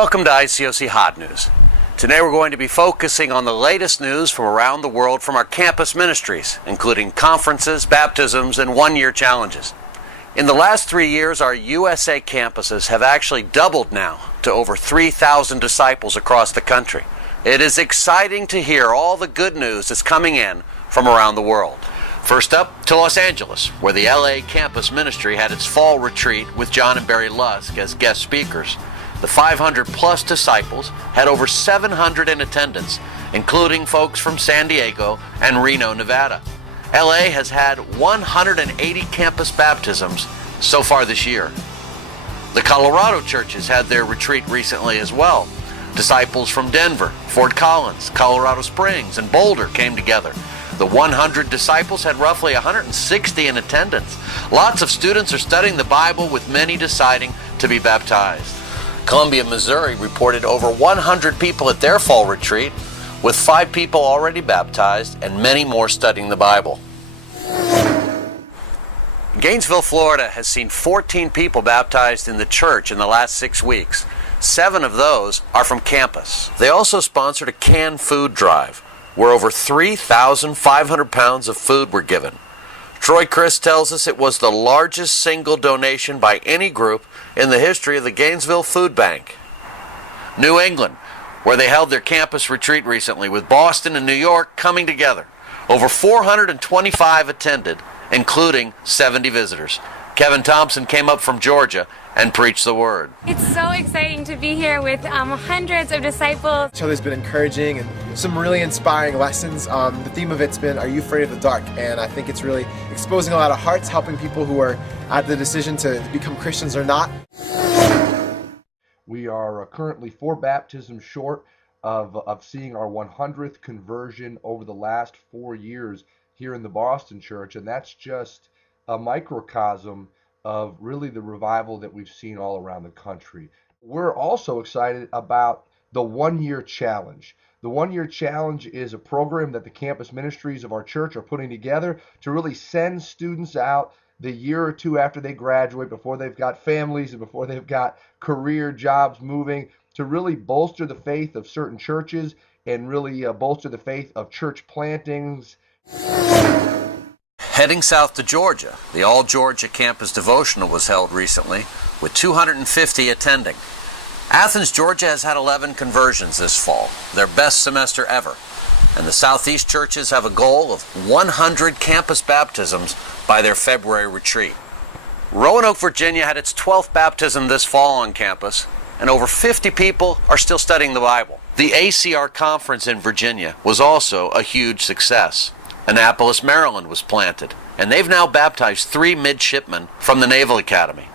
Welcome to ICOC Hot News. Today we're going to be focusing on the latest news from around the world from our campus ministries, including conferences, baptisms, and one-year challenges. In the last 3 years, our USA campuses have actually doubled now to over 3,000 disciples across the country. It is exciting to hear all the good news that's coming in from around the world. First up to Los Angeles, where the LA campus ministry had its fall retreat with John and Barry Lusk as guest speakers. The 500-plus disciples had over 700 in attendance, including folks from San Diego and Reno, Nevada. LA has had 180 campus baptisms so far this year. The Colorado churches had their retreat recently as well. Disciples from Denver, Fort Collins, Colorado Springs, and Boulder came together. The 100 disciples had roughly 160 in attendance. Lots of students are studying the Bible, with many deciding to be baptized. Columbia, Missouri reported over 100 people at their fall retreat, with 5 people already baptized and many more studying the Bible. Gainesville, Florida has seen 14 people baptized in the church in the last 6 weeks. 7 of those are from campus. They also sponsored a canned food drive, where over 3,500 pounds of food were given. Troy Chris tells us it was the largest single donation by any group in the history of the Gainesville Food Bank. New England, where they held their campus retreat recently, with Boston and New York coming together. Over 425 attended, including 70 visitors. Kevin Thompson came up from Georgia and preached the word. It's so exciting to be here with hundreds of disciples. Each other's been encouraging and some really inspiring lessons. The theme of it's been, are you afraid of the dark? And I think it's really exposing a lot of hearts, helping people who are at the decision to become Christians or not. We are currently 4 baptisms short of seeing our 100th conversion over the last 4 years here in the Boston church, and that's just a microcosm of really the revival that we've seen all around the country. We're also excited about the one-year challenge. The one-year challenge is a program that the campus ministries of our church are putting together to really send students out the year or two after they graduate, before they've got families and before they've got career jobs moving, to really bolster the faith of certain churches and really bolster the faith of church plantings. Heading south to Georgia, the All Georgia Campus Devotional was held recently, with 250 attending. Athens, Georgia has had 11 conversions this fall, their best semester ever. And the Southeast churches have a goal of 100 campus baptisms by their February retreat. Roanoke, Virginia had its 12th baptism this fall on campus, and over 50 people are still studying the Bible. The ACR conference in Virginia was also a huge success. Annapolis, Maryland was planted, and they've now baptized 3 midshipmen from the Naval Academy.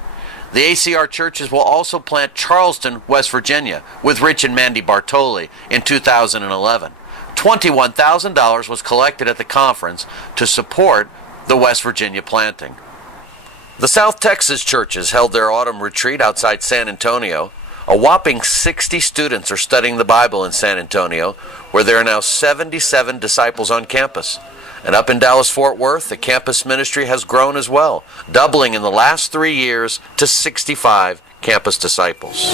The ACR churches will also plant Charleston, West Virginia, with Rich and Mandy Bartoli in 2011. $21,000 was collected at the conference to support the West Virginia planting. The South Texas churches held their autumn retreat outside San Antonio. A whopping 60 students are studying the Bible in San Antonio, where there are now 77 disciples on campus. And up in Dallas-Fort Worth, the campus ministry has grown as well, doubling in the last 3 years to 65 campus disciples.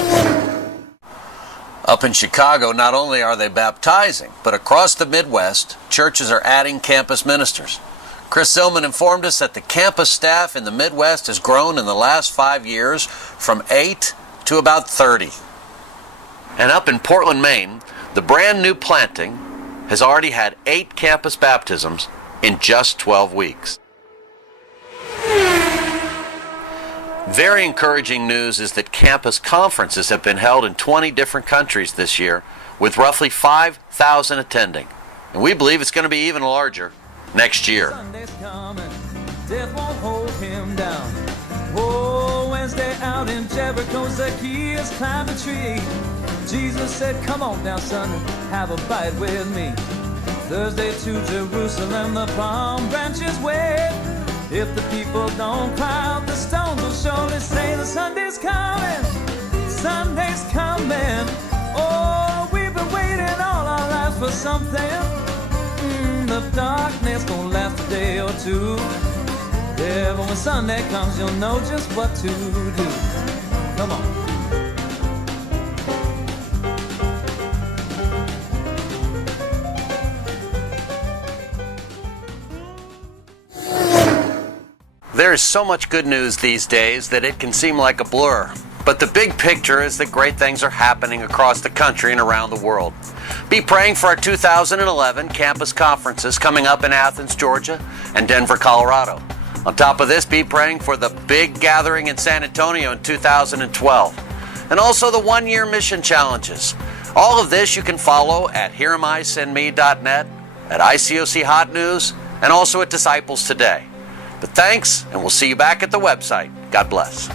Up in Chicago, not only are they baptizing, but across the Midwest, churches are adding campus ministers. Chris Zillman informed us that the campus staff in the Midwest has grown in the last 5 years from 8 to about 30. And up in Portland, Maine, the brand new planting has already had 8 campus baptisms in just 12 weeks. Very encouraging news is that campus conferences have been held in 20 different countries this year, with roughly 5,000 attending. And we believe it's going to be even larger next year. Sunday's coming, death won't hold him down. Oh, Wednesday out in Jericho, Zacchaeus climbed a tree. Jesus said, come on down, son, have a bite with me. Thursday to Jerusalem, the palm branches wave. If the people don't cry out, the stones will surely say the Sunday's coming, Sunday's coming. Oh, we've been waiting all our lives for something. The darkness gonna last a day or two. Yeah, but when Sunday comes, you'll know just what to do. Come on. There is so much good news these days that it can seem like a blur. But the big picture is that great things are happening across the country and around the world. Be praying for our 2011 campus conferences coming up in Athens, Georgia, and Denver, Colorado. On top of this, be praying for the big gathering in San Antonio in 2012, and also the one-year mission challenges. All of this you can follow at hereamisendme.net, at ICOC Hot News, and also at Disciples Today. But thanks, and we'll see you back at the website. God bless.